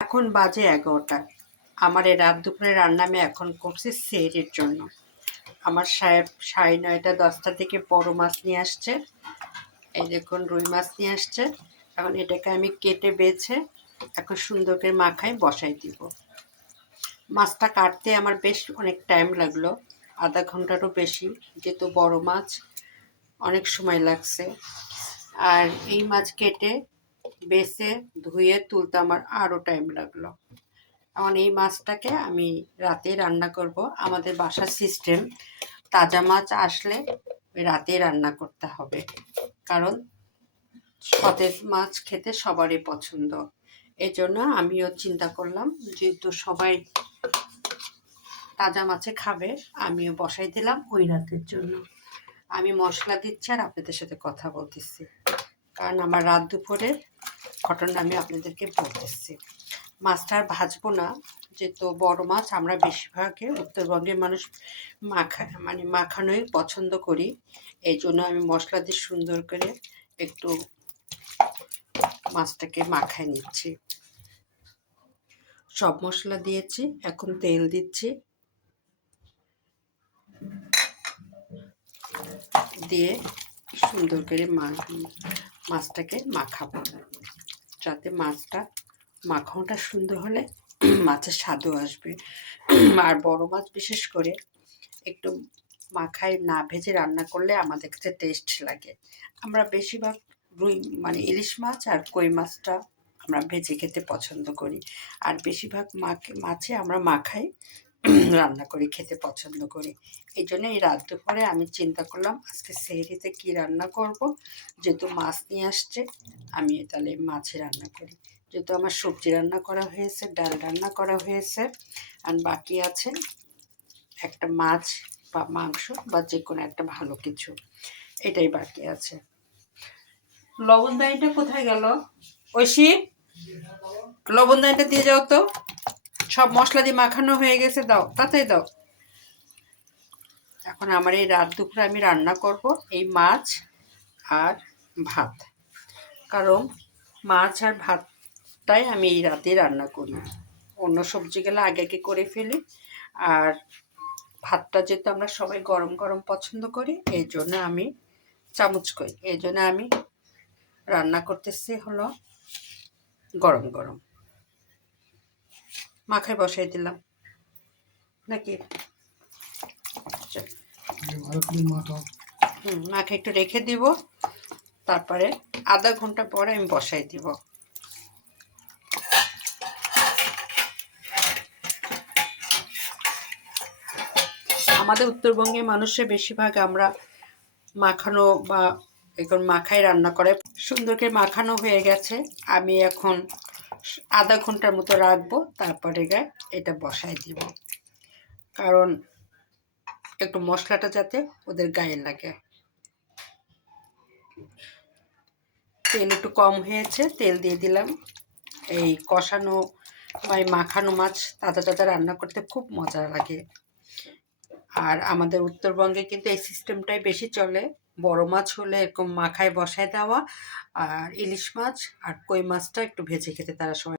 এখন বাজে 11টা। আমার এই রাত দুপুরে রান্না আমি এখন করছি সেহরির জন্য। আমার সাহেব 9:30-10টা থেকে বড় মাছ নিয়ে আসছে। এই দেখুন রুই মাছ নিয়ে আসছে। এখন এটাকে আমি কেটে বেছে এখন সুন্দর করে মাখায় বসাই দিব। মাছটা কাটতে আমার বেশ অনেক টাইম লাগলো, আধা ঘন্টারও বেশি, যেহেতু বড় মাছ অনেক সময় লাগছে। আর এই মাছ কেটে বেছে ধুয়ে তুলতে আমার আরও টাইম লাগলো। এখন এই মাছটাকে আমি রাতে রান্না করব। আমাদের বাসার সিস্টেম, তাজা মাছ আসলে রাতে রান্না করতে হবে, কারণ সতেজ মাছ খেতে সবারই পছন্দ। এই জন্য আমিও চিন্তা করলাম, যেহেতু সবাই তাজা মাছে খাবে, আমিও বসাই দিলাম ওই রাতের জন্য। আমি মশলা দিচ্ছি আর আপনাদের সাথে কথা বলতেছি, কারণ আমার রাত দুপুরের ঘটনা আমি আপনাদেরকে বলতেছি। মাছটা আর ভাজবো না, যেহেতু বড় মাছ আমরা বেশিরভাগে উত্তরবঙ্গের মানুষ মাখানোই পছন্দ করি। এই জন্য আমি মশলা দিয়ে সুন্দর করে একটু মাছটাকে মাখায় নিচ্ছি। সব মশলা দিয়েছি, এখন তেল দিচ্ছি, দিয়ে সুন্দর করে মাছটাকে মাখাবো, যাতে মাছটা মাখানোটা সুন্দর হলে মাছের স্বাদও আসবে। আর বড় মাছ বিশেষ করে একটু মাখায় না ভেজে রান্না করলে আমাদের কাছে টেস্ট লাগে। আমরা বেশিরভাগ রুই ইলিশ মাছ আর কই মাছটা আমরা ভেজে খেতে পছন্দ করি, আর বেশিরভাগ মাছে আমরা মাখাই রান্না করি, খেতে পছন্দ করি। এই জন্য এই রাত দুপুরে আমি চিন্তা করলাম আজকে সেহরিতে কি রান্না করব। যেহেতু মাছ নিয়ে আসছে, আমি তাহলে মাছে রান্না করি। যেহেতু আমার সবজি রান্না করা হয়েছে, ডাল রান্না করা হয়েছে, আর বাকি আছে একটা মাছ বা মাংস বা যে কোনো একটা ভালো কিছু, এটাই বাকি আছে। লবণদানিটা কোথায় গেল? ঐশী, লবণদানিটা দিয়ে যাও তো। সব মশলা দিয়ে মাখানো হয়ে গেছে, দাও তাড়াতাড়ি দাও। এখন আমার এই রাত দুপুরে আমি রান্না করব এই মাছ আর ভাত, কারণ মাছ আর ভাতটাই আমি এই রাতে রান্না করি। অন্য সবজিগুলো আগে আগে করে ফেলি, আর ভাতটা যেহেতু আমরা সবাই গরম গরম পছন্দ করি, এই জন্য আমি চামচ করি, এই জন্য আমি রান্না করতেছি হলো গরম গরম। মাখায় বসাই দিলাম নাকি? মাখে একটু রেখে দিব, তারপরে আধা ঘন্টা পরে আমি বসাই দিব। আমাদের উত্তরবঙ্গের মানুষের বেশিরভাগ আমরা মাখানো বা এখন মাখাই রান্না করে। সুন্দর করে মাখানো হয়ে গেছে, আমি এখন আধা ঘন্টার মতো রাখবো, তারপরে এটা বসাই দিব, কারণ একটু মশলাটা যাতে ওদের গায়ে লাগে। তেল একটু কম হয়েছে, তেল দিয়ে দিলাম। এই কষানো বা মাখানো মাছ তাজা তাজা রান্না করতে খুব মজা লাগে। আর আমাদের উত্তরবঙ্গে কিন্তু এই সিস্টেমটাই বেশি চলে। বড় মাছ হলে এরকম মাখায় বসায় দেওয়া, আর ইলিশ মাছ আর কই মাছটা একটু ভেজে খেতে তারা সবাই